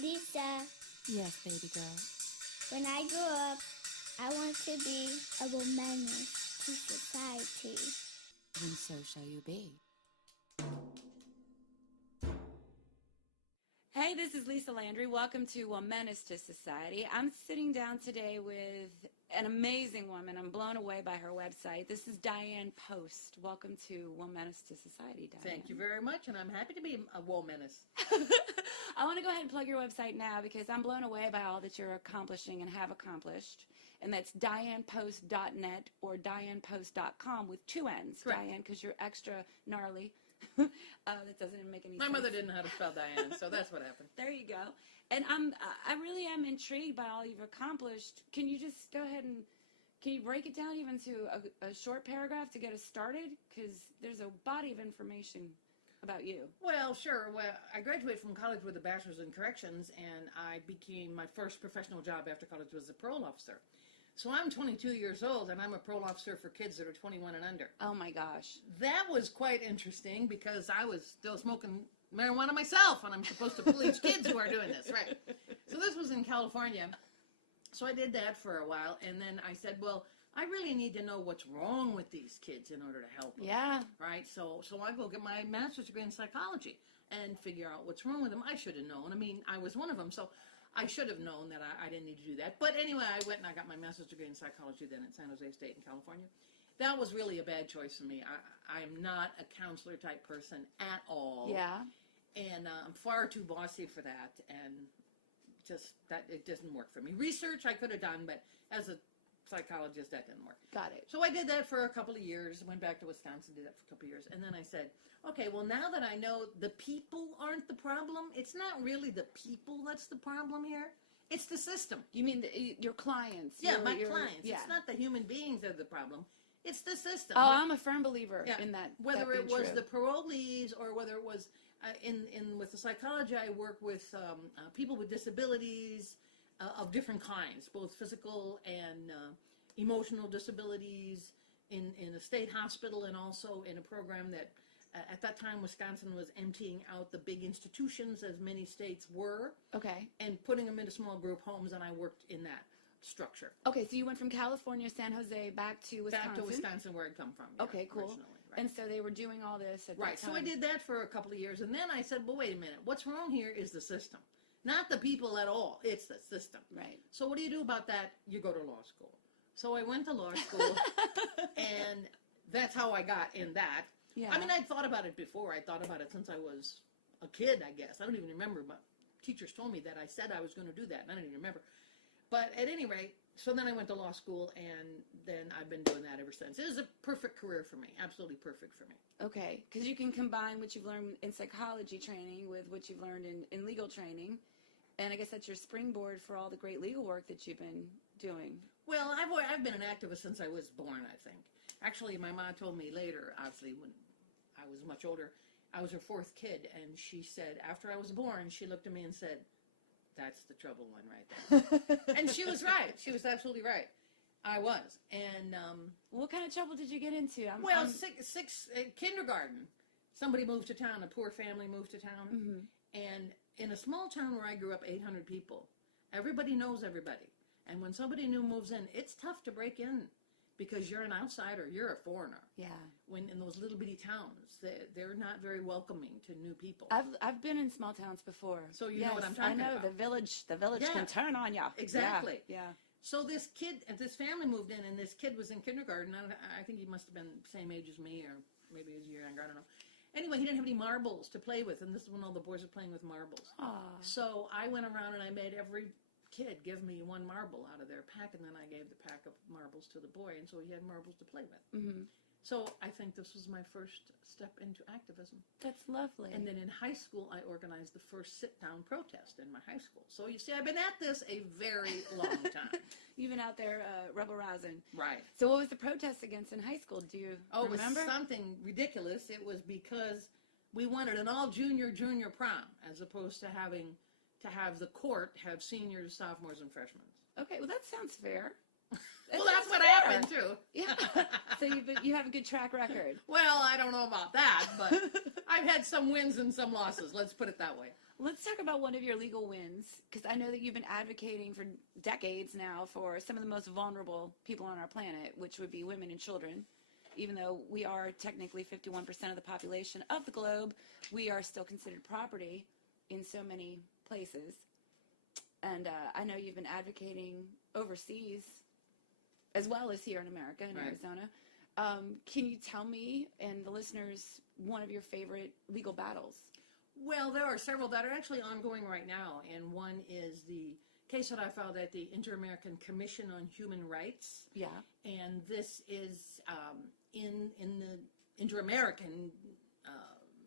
Lisa, Yes, baby girl. when I grow up, I want to be a humanist to society. Then so shall you be. Hey, this is Lisa Landry. Welcome to Humanist to Society. I'm sitting down today with an amazing woman. I'm blown away by her website. This is Dianne Post. Welcome to Humanist to Society, Dianne. Thank you very much, and I'm happy to be a womanist. I want to go ahead and plug your website now because I'm blown away by all that you're accomplishing and have accomplished. And that's DiannePost.net or DiannePost.com with two N's. Correct. Dianne, because you're extra gnarly. That doesn't even make any My sense. mother didn't know how to spell Diane, so that's what happened. There you go. And I really am intrigued by all you've accomplished. Can you just go ahead and can you break it down even to a short paragraph to get us started? Because there's a body of information about you. Well, sure. Well, I graduated from college with a bachelor's in corrections, and I became my first professional job after college was a parole officer. So I'm 22 years old, and I'm a parole officer for kids that are 21 and under. Oh, my gosh. That was quite interesting because I was still smoking marijuana myself, and I'm supposed to police kids who are doing this, right? So this was in California. So I did that for a while, and then I said, well, I really need to know what's wrong with these kids in order to help them. Yeah. Right? So I go get my master's degree in psychology and figure out what's wrong with them. I should have known. I mean, I was one of them, so I should have known that I didn't need to do that. But anyway, I went and I got my master's degree in psychology then at San Jose State in California. That was really a bad choice for me. I am not a counselor type person at all. Yeah. And I'm far too bossy for that. And just that it doesn't work for me. Research I could have done, but as a psychologist, that didn't work. Got it. So I did that for a couple of years, went back to Wisconsin, did that for a couple of years, and then I said, okay, well, now that I know the people aren't the problem, it's not really the people that's the problem here, it's the system. You mean your clients? Yeah, my your clients. Yeah. It's not the human beings that are the problem, it's the system. Oh, I'm a firm believer Yeah, in that. whether that it being was true. the parolees or whether it was with the psychology, I work with people with disabilities of different kinds, both physical and emotional disabilities in a state hospital, and also in a program that at that time Wisconsin was emptying out the big institutions, as many states were, Okay. and putting them into small group homes, and I worked in that structure. Okay, so you went from California, San Jose, back to Wisconsin. Back to Wisconsin, where I'd come from. Yeah, Okay, cool. originally, right. And so they were doing all this at Right, that time. so I did that for a couple of years, and then I said, well, wait a minute, what's wrong here is the system. Not the people at all, it's the system. Right. So what do you do about that? You go to law school. So I went to law school, and that's how I got in that. Yeah. I mean, I'd thought about it before. I'd thought about it since I was a kid, I guess. I don't even remember, but teachers told me that I said I was going to do that, and I don't even remember. But at any rate, so then I went to law school, and then I've been doing that ever since. It was a perfect career for me, absolutely perfect for me. Okay, because you can combine what you've learned in psychology training with what you've learned in legal training, and I guess that's your springboard for all the great legal work that you've been doing. Well, I've been an activist since I was born, I think. Actually, my mom told me later, obviously, when I was much older, I was her fourth kid, and she said, after I was born, she looked at me and said, that's the trouble one right there. And she was right. She was absolutely right. I was. And, What kind of trouble did you get into? kindergarten. Somebody moved to town, a poor family moved to town. Mm-hmm. And in a small town where I grew up, 800 people, everybody knows everybody. And when somebody new moves in, it's tough to break in because you're an outsider, you're a foreigner. Yeah. When in those little bitty towns, they're not very welcoming to new people. I've been in small towns before. So you know what I'm talking I know, about. the village Yeah. can turn on you. Exactly. Yeah. So this family moved in, and this kid was in kindergarten. I think he must have been the same age as me, or maybe a year younger, I don't know. Anyway, he didn't have any marbles to play with, and this is when all the boys were playing with marbles. Aw. So I went around and I made every kid give me one marble out of their pack, and then I gave the pack of marbles to the boy, and so he had marbles to play with. Mm-hmm. So I think this was my first step into activism. That's lovely. And then in high school, I organized the first sit-down protest in my high school. So you see, I've been at this a very long time. You've been out there rebel-rousing. Right. So what was the protest against in high school? Do you remember? It was something ridiculous. It was because we wanted an all-junior prom, as opposed to having to have the court have seniors, sophomores, and freshmen. Okay, well, that sounds fair. Well, that's what happened too. Yeah. So you have a good track record. Well, I don't know about that, but I've had some wins and some losses. Let's put it that way. Let's talk about one of your legal wins, because I know that you've been advocating for decades now for some of the most vulnerable people on our planet, which would be women and children. Even though we are technically 51% of the population of the globe, we are still considered property in so many places. And I know you've been advocating overseas as well as here in America, in Arizona. Can you tell me and the listeners one of your favorite legal battles? Well, there are several that are actually ongoing right now, and one is the case that I filed at the Inter-American Commission on Human Rights. Yeah. And this is in the Inter-American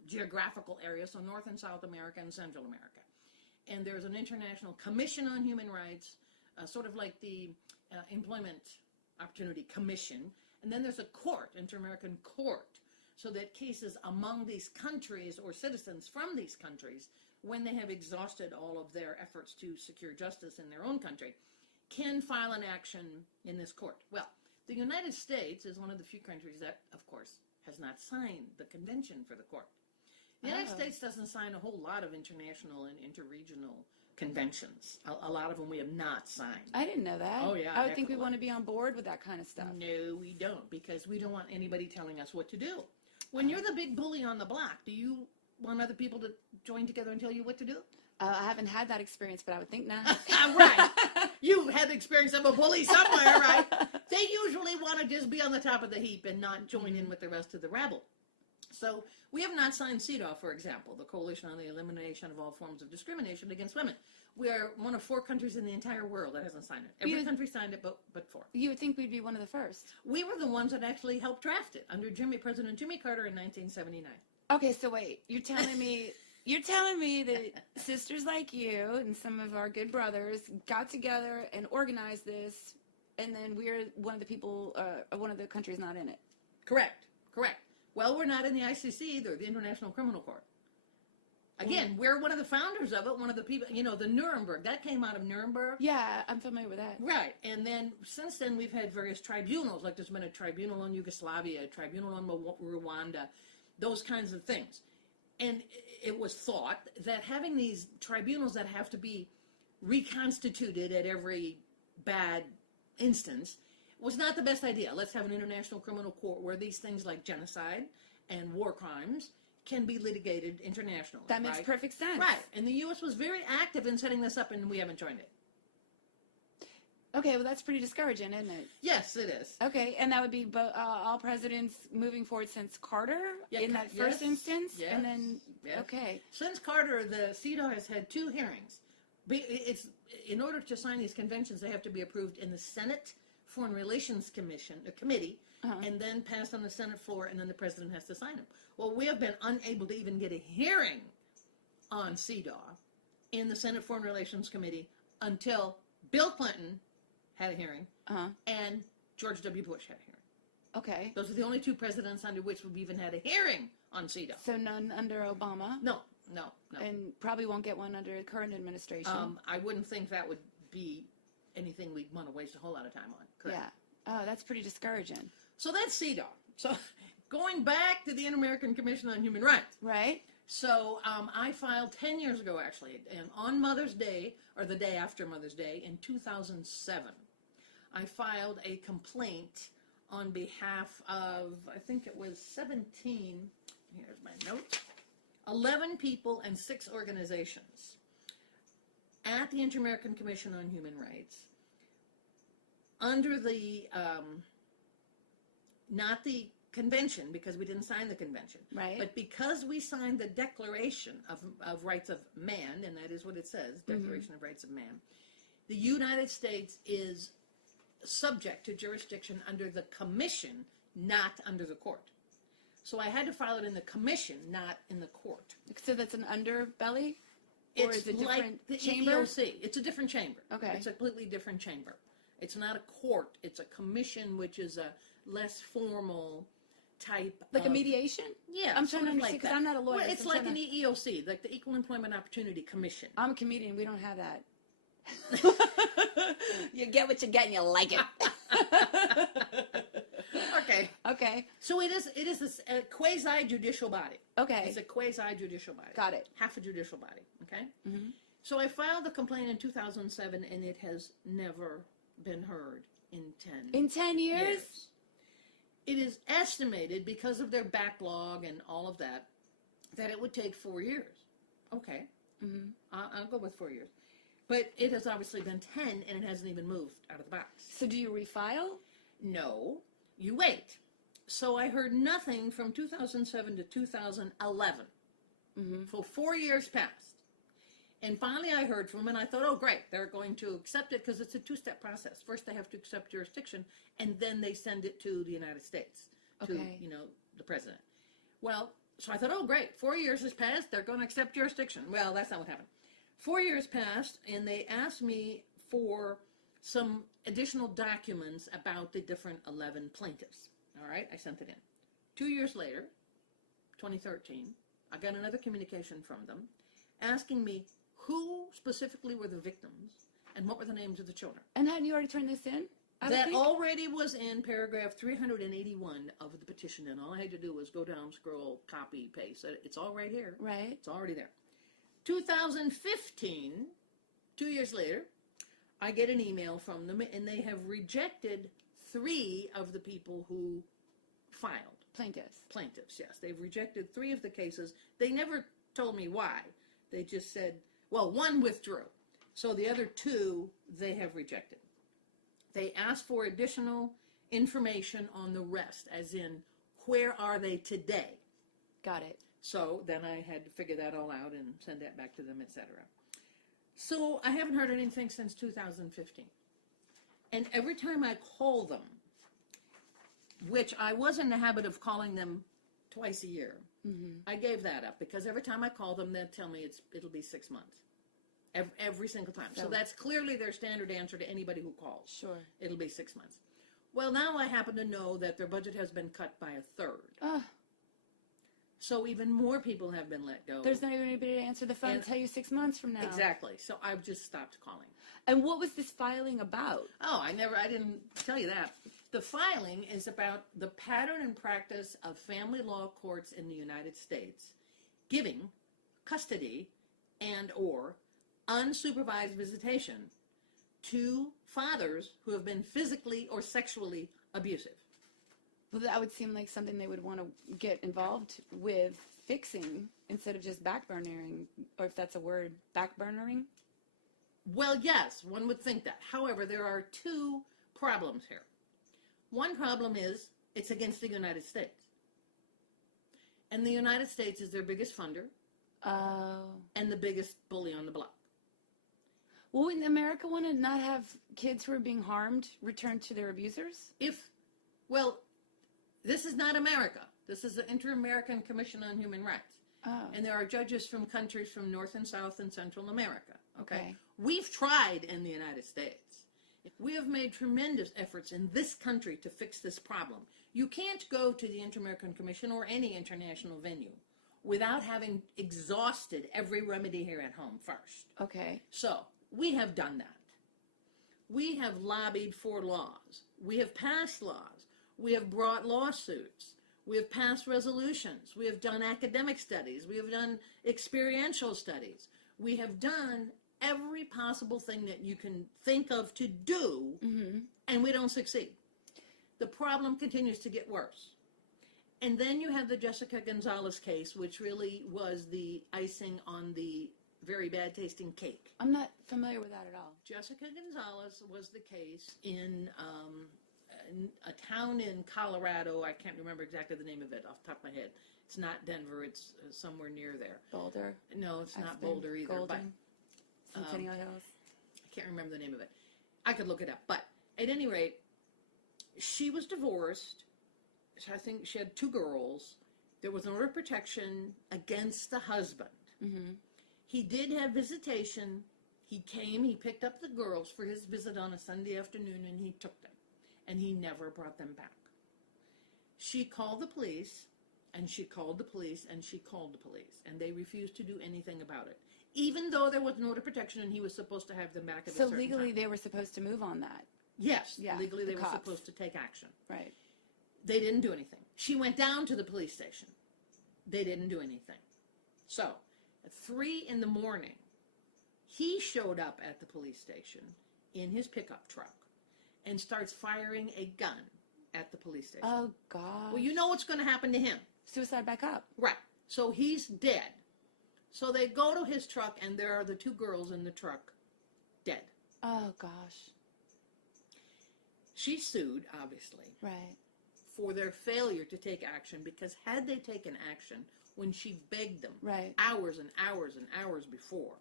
geographical area, so North and South America and Central America. And there's an International Commission on Human Rights, sort of like the Employment Opportunity Commission. And then there's a court, Inter-American Court, so that cases among these countries or citizens from these countries, when they have exhausted all of their efforts to secure justice in their own country, can file an action in this court. Well, the United States is one of the few countries that, of course, has not signed the convention for the court. The United States doesn't sign a whole lot of international and interregional conventions. A lot of them we have not signed. I didn't know that. Oh, yeah. I would think we want to be on board with that kind of stuff. No, we don't, because we don't want anybody telling us what to do. When you're the big bully on the block, do you want other people to join together and tell you what to do? I haven't had that experience, but I would think not. Right. You've had the experience of a bully somewhere, right? They usually want to just be on the top of the heap and not join in with the rest of the rabble. So we have not signed CEDAW, for example, the Coalition on the Elimination of All Forms of Discrimination Against Women. We are one of 4 countries in the entire world that hasn't signed it. Every country signed it, but 4. You would think we'd be one of the first. We were the ones that actually helped draft it under President Jimmy Carter in 1979. Okay, so wait, you're telling me that sisters like you and some of our good brothers got together and organized this, and then we're one of the people, one of the countries not in it. Correct. Well, we're not in the ICC either, the International Criminal Court. Again, we're one of the founders of it, one of the people, the Nuremberg, that came out of Nuremberg. Yeah, I'm familiar with that. Right, and then since then we've had various tribunals, like there's been a tribunal on Yugoslavia, a tribunal on Rwanda, those kinds of things. And it was thought that having these tribunals that have to be reconstituted at every bad instance was not the best idea. Let's have an international criminal court where these things like genocide and war crimes can be litigated internationally. That makes perfect sense. Right, and the U.S. was very active in setting this up, and we haven't joined it. Okay, well, that's pretty discouraging, isn't it? Yes, it is. Okay, and that would be all presidents moving forward since Carter in that first instance? Yes, and then, yes. Okay. Since Carter, the CEDAW has had 2 hearings. It's, in order to sign these conventions, they have to be approved in the Senate Foreign Relations Committee, and then passed on the Senate floor, and then the president has to sign them. Well, we have been unable to even get a hearing on CEDAW in the Senate Foreign Relations Committee until Bill Clinton had a hearing, and George W. Bush had a hearing. Okay. Those are the only 2 presidents under which we've even had a hearing on CEDAW. So none under Obama? No. And probably won't get one under the current administration? I wouldn't think that would be anything we'd want to waste a whole lot of time on. Correct. Yeah. Oh, that's pretty discouraging. So that's CEDAW. So going back to the Inter-American Commission on Human Rights. Right. So I filed 10 years ago, actually, and on Mother's Day, or the day after Mother's Day, in 2007, I filed a complaint on behalf of, I think it was 17, here's my notes, 11 people and 6 organizations at the Inter-American Commission on Human Rights under the, not the convention, because we didn't sign the convention. Right. But because we signed the Declaration of Rights of Man, and that is what it says, Declaration of Rights of Man, the United States is subject to jurisdiction under the commission, not under the court. So I had to file it in the commission, not in the court. So that's an underbelly? Or is it It's like different the chamber? EEOC. It's a different chamber. Okay. It's a completely different chamber. It's not a court. It's a commission, which is a less formal type Like of... a mediation? Yeah. I'm trying to understand, because I'm not a lawyer. Well, it's so like an EEOC, like the Equal Employment Opportunity Commission. I'm a comedian. We don't have that. You get what you get and you like it. Okay. Okay. So it is a quasi-judicial body. Okay. It's a quasi-judicial body. Got it. Half a judicial body, okay? Mm-hmm. So I filed the complaint in 2007, and it has never been heard in 10 In 10 years? It is estimated, because of their backlog and all of that, that it would take 4 years. Okay. Mm-hmm. I'll go with 4 years. But it has obviously been 10, and it hasn't even moved out of the box. So do you refile? No, you wait. So I heard nothing from 2007 to 2011. Mm-hmm. For 4 years passed. And finally I heard from them, and I thought, oh, great, they're going to accept it, because it's a two-step process. First they have to accept jurisdiction, and then they send it to the United States, to, Okay. the president. Well, so I thought, oh, great, 4 years has passed, they're going to accept jurisdiction. Well, that's not what happened. 4 years passed, and they asked me for some additional documents about the different 11 plaintiffs. All right, I sent it in. 2 years later, 2013, I got another communication from them asking me who specifically were the victims and what were the names of the children. And hadn't you already turned this in? That already was in paragraph 381 of the petition, and all I had to do was go down, scroll, copy, paste. It's all right here. Right. It's already there. 2015, 2 years later, I get an email from them, and they have rejected 3 of the people who filed. Plaintiffs, yes. They've rejected 3 of the cases. They never told me why. They just said, well, 1 withdrew. So the other 2, they have rejected. They asked for additional information on the rest, as in, where are they today? Got it. So then I had to figure that all out and send that back to them, etc. So I haven't heard anything since 2015. And every time I call them, which I was in the habit of calling them twice a year, I gave that up, because every time I call them, they'll tell me it'll be 6 months. Every single time. So that's clearly their standard answer to anybody who calls. Sure. It'll be 6 months. Well, now I happen to know that their budget has been cut by a third. So even more people have been let go. There's not even anybody to answer the phone and tell you 6 months from now. Exactly. So I've just stopped calling. And what was this filing about? Oh, I didn't tell you that. The filing is about the pattern and practice of family law courts in the United States giving custody and or unsupervised visitation to fathers who have been physically or sexually abusive. Well, that would seem like something they would want to get involved with fixing instead of just backburnering, or if that's a word, backburnering? Well, yes, one would think that. However, there are 2 problems here. One problem is it's against the United States. And the United States is their biggest funder and the biggest bully on the block. Well, wouldn't America want to not have kids who are being harmed returned to their abusers? Well, this is not America. This is the Inter-American Commission on Human Rights. Oh. And there are judges from countries from North and South and Central America. Okay. We've tried in the United States. We have made tremendous efforts in this country to fix this problem. You can't go to the Inter-American Commission or any international venue without having exhausted every remedy here at home first. Okay. So, we have done that. We have lobbied for laws. We have passed laws. We have brought lawsuits. We have passed resolutions. We have done academic studies. We have done experiential studies. We have done every possible thing that you can think of to do, and we don't succeed. The problem continues to get worse. And then you have the Jessica Gonzalez case, which really was the icing on the very bad tasting cake. I'm not familiar with that at all. Jessica Gonzalez was the case in a town in Colorado. I can't remember exactly the name of it off the top of my head. It's not Denver. It's somewhere near there. Boulder? No, it's not Aspen, Boulder either. Golden, Centennial Hills? I can't remember the name of it. I could look it up. But at any rate, she was divorced. I think she had 2 girls. There was an order of protection against the husband. He did have visitation. He came, he picked up the girls for his visit on a Sunday afternoon, and he took them. And he never brought them back. She called the police, and she called the police, and she called the police, and they refused to do anything about it. even though there was an order of protection and he was supposed to have them back at a So certain legally, time. they were supposed to move on that. Yes, Yeah, legally the they were cops. supposed to take action. Right. They didn't do anything. She went down to the police station. They didn't do anything. So, at 3 in the morning, he showed up at the police station in his pickup truck and starts firing a gun at the police station. Oh, God. Well, you know what's going to happen to him. Suicide by cop. Right. So he's dead. So they go to his truck, and there are the 2 girls in the truck dead. Oh, gosh. She sued, obviously, Right. for their failure to take action, because had they taken action when she begged them Right. hours and hours and hours before,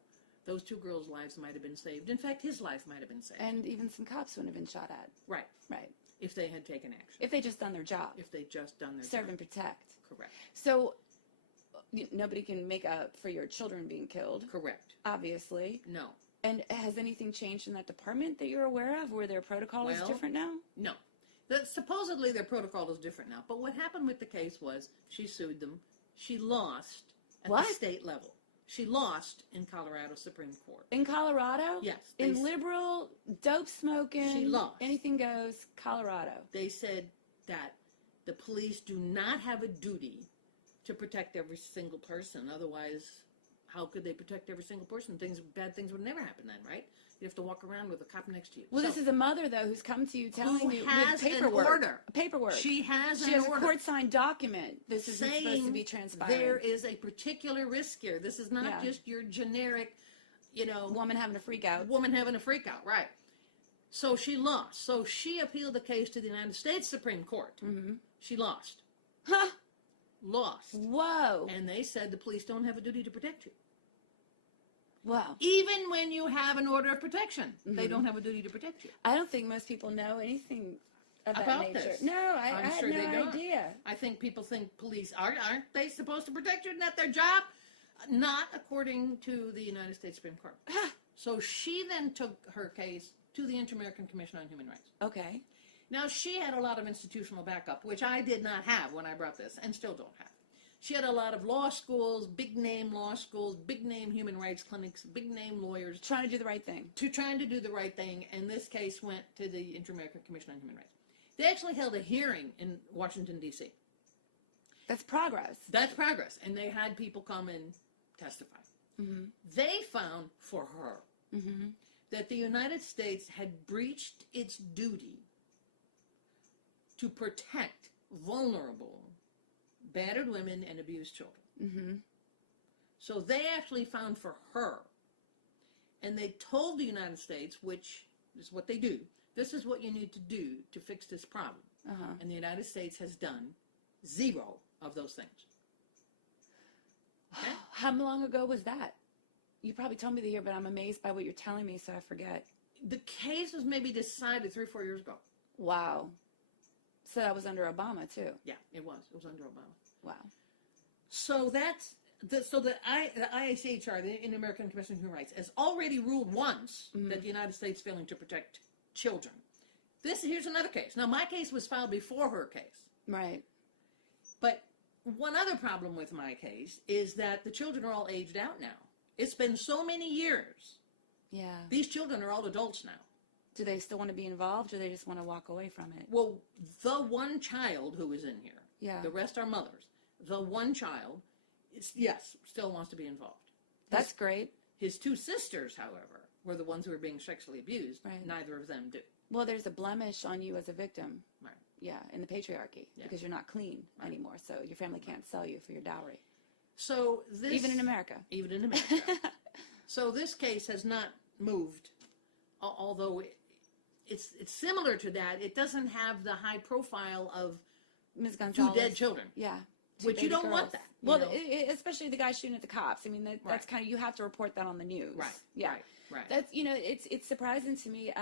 those 2 girls' lives might have been saved. In fact, his life might have been saved. And even some cops wouldn't have been shot at. Right. Right. If they had taken action. If they just done their job. If they'd just done their Serve job. and protect. Correct. So, nobody can make up for your children being killed, Correct. obviously. No. And has anything changed in that department that you're aware of, where their protocol is Well, different now? No. Supposedly their protocol is different now. But what happened with the case was she sued them. She lost at What? the state level. She lost in Colorado Supreme Court. In Colorado? Yes. In liberal, dope smoking, She lost. anything goes, Colorado. They said that the police do not have a duty to protect every single person. Otherwise, how could they protect every single person? Bad things would never happen then, right? You have to walk around with a cop next to you. Well, So, this is a mother, though, who's come to you telling who you has with an paperwork. order. Paperwork. She has She an has a order court-signed document. This isn't supposed to be saying transpiring. there is a particular risk here. This is not Yeah. just your generic, Woman having a freak out. woman having a freak out, right? So she lost. So she appealed the case to the United States Supreme Court. Mm-hmm. She lost. Huh! Lost. Whoa. And they said the police don't have a duty to protect you. Wow. Even when you have an order of protection, they Mm-hmm. don't have a duty to protect you. I don't think most people know anything of that About nature. this. No, I I'm had sure no they don't. idea. I think people think police aren't they supposed to protect you? Isn't that their job? Not according to the United States Supreme Court. So she then took her case to the Inter-American Commission on Human Rights. Okay. Now, she had a lot of institutional backup, which I did not have when I brought this, and still don't have. She had a lot of law schools, big-name law schools, big-name human rights clinics, big-name lawyers, Trying to do the right thing. trying to do the right thing, and this case went to the Inter-American Commission on Human Rights. They actually held a hearing in Washington, D.C. That's progress. That's progress, and they had people come and testify. Mm-hmm. They found for her Mm-hmm. that the United States had breached its duty to protect vulnerable, battered women and abused children. Mm-hmm. So they actually found for her, and they told the United States, which is what they do, this is what you need to do to fix this problem. Uh-huh. And the United States has done 0 of those things. Okay? How long ago was that? You probably told me the year, but I'm amazed by what you're telling me, so I forget. The case was maybe decided 3 or 4 years ago. Wow. So that was under Obama, too. Yeah, it was. It was under Obama. Wow. So that's the IACHR, the Inter-American Commission on Human Rights, has already ruled once that the United States is failing to protect children. Here's another case. Now, my case was filed before her case. Right. But one other problem with my case is that the children are all aged out now. It's been so many years. Yeah. These children are all adults now. Do they still want to be involved, or they just want to walk away from it? Well, the one child who is in here, Yeah. the rest are mothers. The one child, still wants to be involved. That's great. His 2 sisters, however, were the ones who were being sexually abused. Right. Neither of them do. Well, there's a blemish on you as a victim. Right. Yeah, in the patriarchy, Yeah. because you're not clean anymore, so your family can't sell you for your dowry. So this, Even in America. Even in America. So this case has not moved, although it's similar to that. It doesn't have the high profile of Ms. 2 Gonzalez. dead children. Yeah. 2 Which you baby don't want girls. that, Well, especially the guy shooting at the cops. I mean, that's Right. kind of, you have to report that on the news. Right. Yeah. Right. That's, it's surprising to me.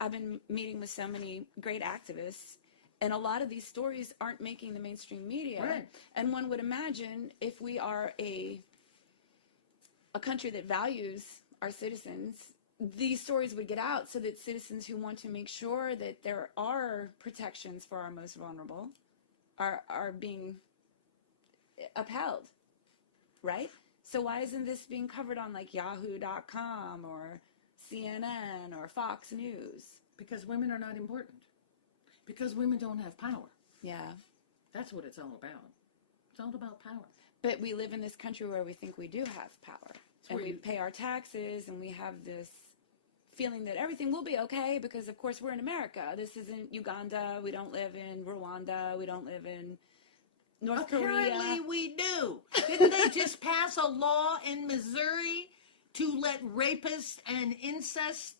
I've been meeting with so many great activists, and a lot of these stories aren't making the mainstream media. Right. And one would imagine if we are a country that values our citizens, these stories would get out so that citizens who want to make sure that there are protections for our most vulnerable are being upheld, right? So why isn't this being covered on like Yahoo.com or CNN or Fox News? Because women are not important. Because women don't have power. Yeah. That's what it's all about. It's all about power. But we live in this country where we think we do have power. And we pay our taxes, and we have this feeling that everything will be okay because, of course, we're in America. This isn't Uganda. We don't live in Rwanda. We don't live in North Korea. Apparently we do. Didn't they just pass a law in Missouri to let rapists and incest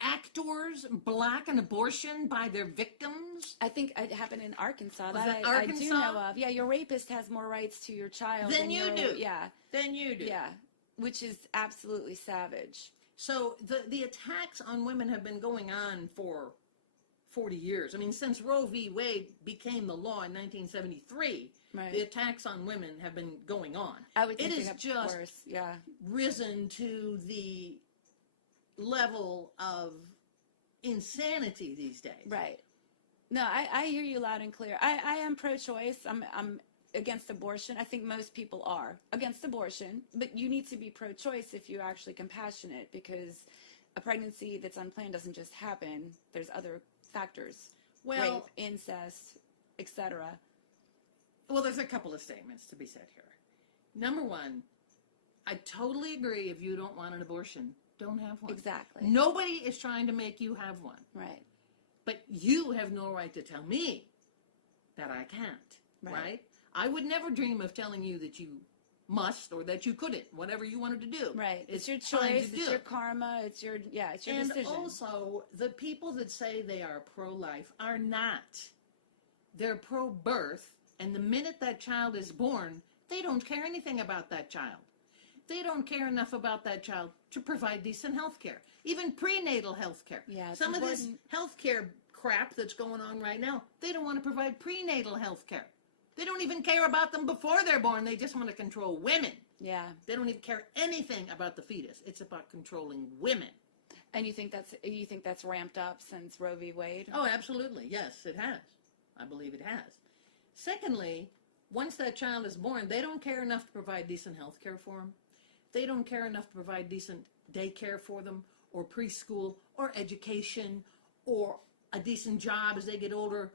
actors block an abortion by their victims? I think it happened in Arkansas. Was That it I do Arkansas? know of. Yeah, your rapist has more rights to your child Than you do. Yeah. Than you do. Yeah, which is absolutely savage. So the attacks on women have been going on for 40 years. I mean, since Roe v. Wade became the law in 1973, Right. the attacks on women have been going on. I would think It they is have just worse. Yeah. risen to the level of insanity these days. Right. No, I hear you loud and clear. I am pro-choice. I'm against abortion. I think most people are against abortion, but you need to be pro-choice if you're actually compassionate, because a pregnancy that's unplanned doesn't just happen. There's other factors. Well, rape, incest, etc. Well, there's a couple of statements to be said here. Number one, I totally agree if you don't want an abortion, don't have one. Exactly. Nobody is trying to make you have one. Right. But you have no right to tell me that I can't, right? I would never dream of telling you that you must or that you couldn't, whatever you wanted to do. Right. It's your fine choice, to it's do. your karma, it's your And decision. also, the people that say they are pro-life are not. They're pro-birth, and the minute that child is born, they don't care anything about that child. They don't care enough about that child to provide decent health care, even prenatal health care. Yeah, it's Some of this important. health care crap that's going on right now, they don't want to provide prenatal health care. They don't even care about them before they're born. They just want to control women. Yeah. They don't even care anything about the fetus. It's about controlling women. And you think that's ramped up since Roe v. Wade? Oh, absolutely. Yes, it has. I believe it has. Secondly, once that child is born, they don't care enough to provide decent health care for them. They don't care enough to provide decent daycare for them, or preschool, or education, or a decent job as they get older.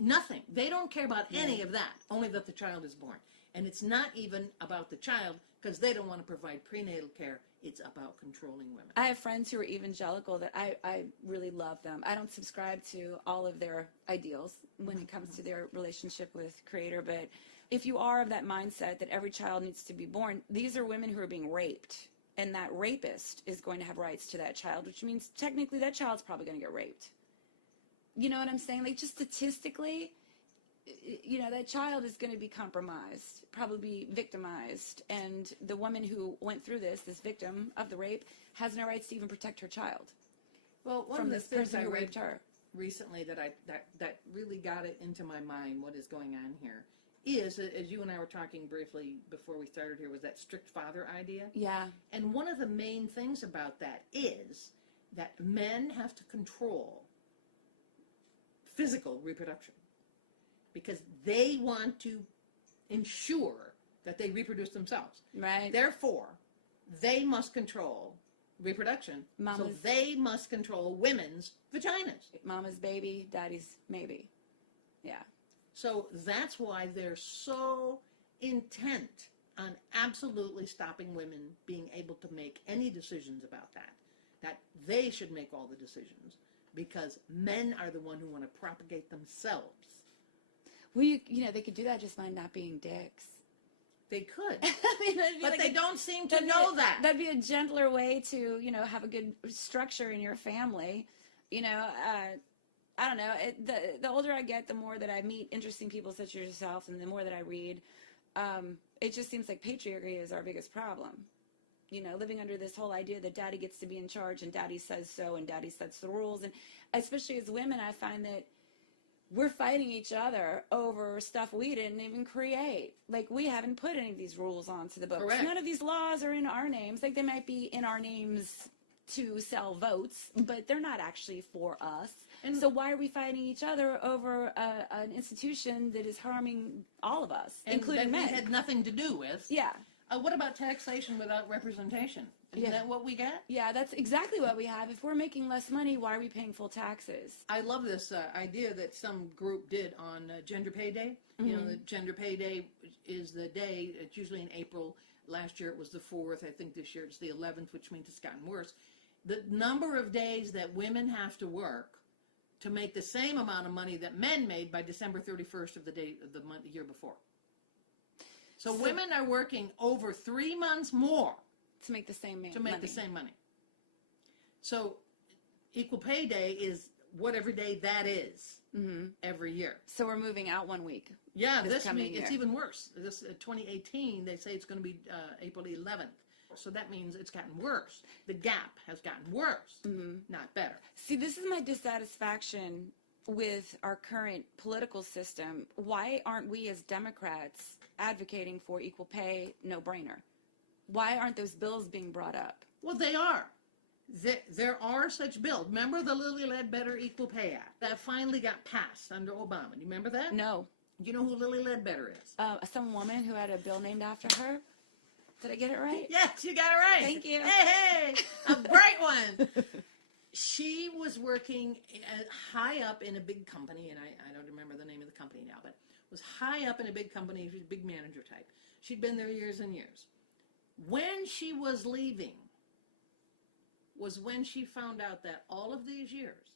Nothing. They don't care about any of that, only that the child is born. And it's not even about the child, because they don't want to provide prenatal care. It's about controlling women. I have friends who are evangelical that I really love them. I don't subscribe to all of their ideals when it comes to their relationship with Creator, but if you are of that mindset that every child needs to be born, these are women who are being raped, and that rapist is going to have rights to that child, which means technically that child's probably going to get raped. You know what I'm saying? Like, just statistically, you know, that child is going to be compromised, probably victimized, and the woman who went through this victim of the rape, has no rights to even protect her child. Well, one from of the this things person I who read raped her. recently that really got it into my mind, what is going on here, is, as you and I were talking briefly before we started here, was that strict father idea. Yeah. And one of the main things about that is that men have to control physical reproduction, because they want to ensure that they reproduce themselves. Right. Therefore, they must control reproduction, so they must control women's vaginas. Mama's baby, daddy's maybe. Yeah. So that's why they're so intent on absolutely stopping women being able to make any decisions about that they should make all the decisions, because men are the one who want to propagate themselves. Well, you know, they could do that just by not being dicks. They could. I mean, but like they don't seem to know that. That'd be a gentler way to, you know, have a good structure in your family. You know, I don't know. The older I get, the more that I meet interesting people such as yourself, and the more that I read, it just seems like patriarchy is our biggest problem. You know, living under this whole idea that daddy gets to be in charge, and daddy says so, and daddy sets the rules. And especially as women, I find that we're fighting each other over stuff we didn't even create. Like, we haven't put any of these rules onto the books. Correct. None of these laws are in our names. Like, they might be in our names to sell votes, but they're not actually for us. And so why are we fighting each other over an institution that is harming all of us, including men? That we had nothing to do with. Yeah. What about taxation without representation? Isn't that what we get? Yeah, that's exactly what we have. If we're making less money, why are we paying full taxes? I love this idea that some group did on Gender Pay Day. You know, the Gender Pay Day is the day, it's usually in April. Last year it was the 4th. I think this year it's the 11th, which means it's gotten worse. The number of days that women have to work to make the same amount of money that men made by December 31st of the year before. So women are working over 3 months more to make the same money. the same money. So Equal Pay Day is whatever day that is every year. So we're moving out 1 week. Yeah, this this coming week it's year. even worse. This 2018, they say it's going to be April 11th. So that means it's gotten worse. The gap has gotten worse, not better. See, this is my dissatisfaction with our current political system. Why aren't we as Democrats advocating for equal pay, no brainer? Why aren't those bills being brought up? Well, they are. There are such bills. Remember the Lilly Ledbetter Equal Pay Act? That finally got passed under Obama. Do you remember that? No. You know who Lilly Ledbetter is? Some woman who had a bill named after her. Did I get it right? Yes, you got it right. Thank you. Hey, a bright one. She was working high up in a big company, and I don't remember the name of the company now, but was high up in a big company. She was a big manager type. She'd been there years and years. When she was leaving was when she found out that all of these years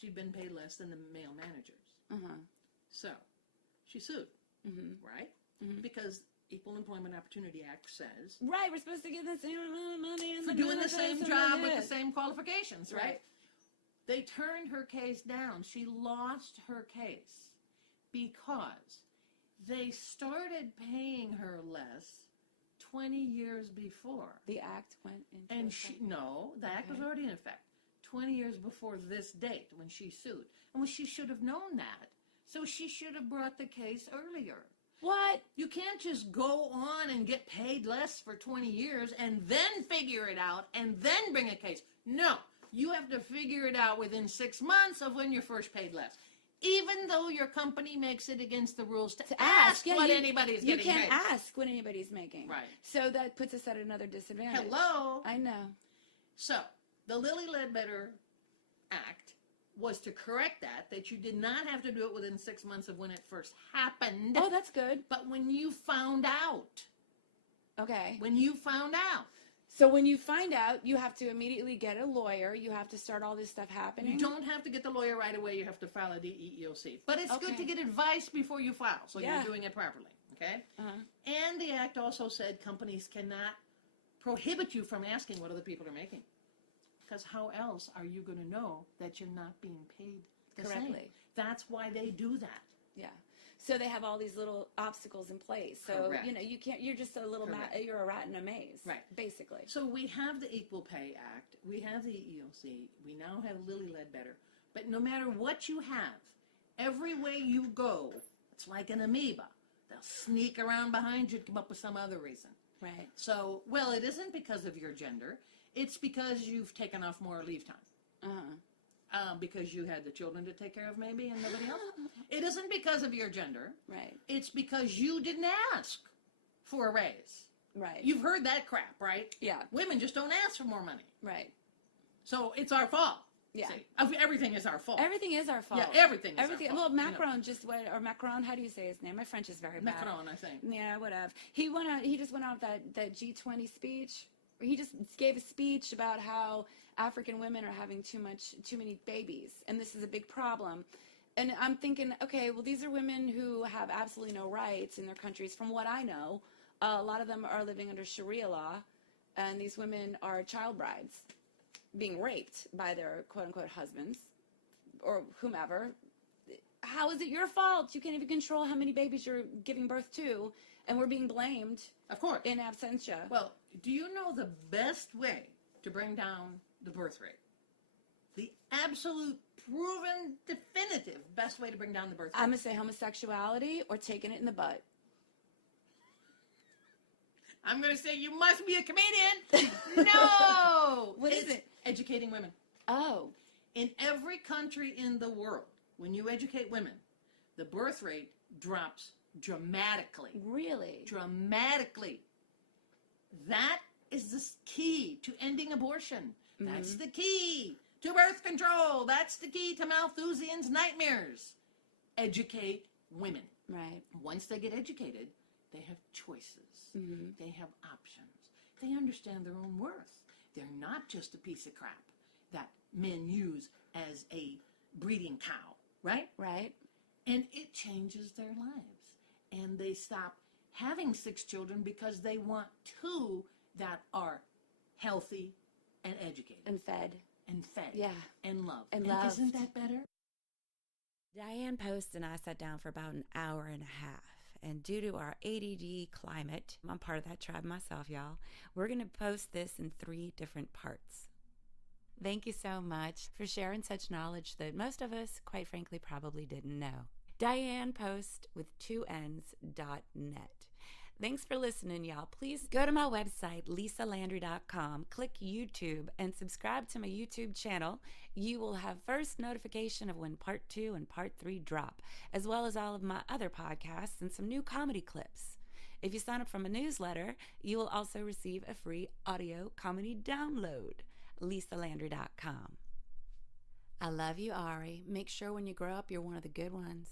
she'd been paid less than the male managers. So she sued, right? Because Equal Employment Opportunity Act says Right, we're supposed to get the same amount of money and for doing the same job with the same qualifications, right? They turned her case down. She lost her case because they started paying her less 20 years before. The act went into And effect. the act was already in effect 20 years before this date when she sued. And she should have known that. So she should have brought the case earlier. What? You can't just go on and get paid less for 20 years and then figure it out and then bring a case. No, you have to figure it out within 6 months of when you're first paid less. Even though your company makes it against the rules to ask what anybody's getting paid. You can't ask what anybody's making. Right. So that puts us at another disadvantage. Hello. I know. So the Lilly Ledbetter Act was to correct that you did not have to do it within 6 months of when it first happened. Oh, that's good. But when you found out. Okay. When you found out. So when you find out, you have to immediately get a lawyer. You have to start all this stuff happening. You don't have to get the lawyer right away. You have to file a EEOC. But it's good to get advice before you file, so you're doing it properly. Okay? And the act also said companies cannot prohibit you from asking what other people are making. Because how else are you going to know that you're not being paid correctly? Same? That's why they do that. Yeah. So they have all these little obstacles in place. So, Correct. you can't, you're just a little, you're a rat in a maze. Right. Basically. So we have the Equal Pay Act. We have the EEOC. We now have Lilly Ledbetter. But no matter what you have, every way you go, it's like an amoeba. They'll sneak around behind you to come up with some other reason. Right. So, well, it isn't because of your gender. It's because you've taken off more leave time. Because you had the children to take care of maybe and nobody else. It isn't because of your gender. Right. It's because you didn't ask for a raise. Right. You've heard that crap, right? Yeah. Women just don't ask for more money. Right. So it's our fault. Yeah. See, everything is our fault. Everything is our fault. Yeah, everything is our fault. Well, Macron just went, or Macron, how do you say his name? My French is very bad. Macron, I think. Yeah, whatever. He just went out that G20 speech. He just gave a speech about how African women are having too many babies, and this is a big problem. And I'm thinking, okay, well, these are women who have absolutely no rights in their countries. From what I know, a lot of them are living under Sharia law, and these women are child brides, being raped by their quote-unquote husbands or whomever. How is it your fault? You can't even control how many babies you're giving birth to, and we're being blamed. Of course. In absentia. Well, do you know the best way to bring down the birth rate? The absolute, proven, definitive best way to bring down the birth rate? I'm going to say homosexuality or taking it in the butt. I'm going to say you must be a comedian. No! What is it? Educating women. Oh. In every country in the world, when you educate women, the birth rate drops dramatically. Really? Dramatically. That is the key to ending abortion. That's the key to birth control. That's the key to Malthusian's nightmares. Educate women. Right. Once they get educated, they have choices. They have options. They understand their own worth. They're not just a piece of crap that men use as a breeding cow, right? Right. And it changes their lives. And they stop having 6 children because they want 2 that are healthy and educated. And fed. And fed. Yeah. And loved. And And loved. isn't that better? Dianne Post and I sat down for about an hour and a half. And due to our ADD climate, I'm part of that tribe myself, y'all, we're going to post this in 3 different parts. Thank you so much for sharing such knowledge that most of us, quite frankly, probably didn't know. Dianne Post with 2Ns.net. Thanks for listening, y'all. Please go to my website, lisalandry.com, click YouTube, and subscribe to my YouTube channel. You will have first notification of when Part 2 and Part 3 drop, as well as all of my other podcasts and some new comedy clips. If you sign up for my newsletter, you will also receive a free audio comedy download, lisalandry.com. I love you, Ari. Make sure when you grow up, you're one of the good ones.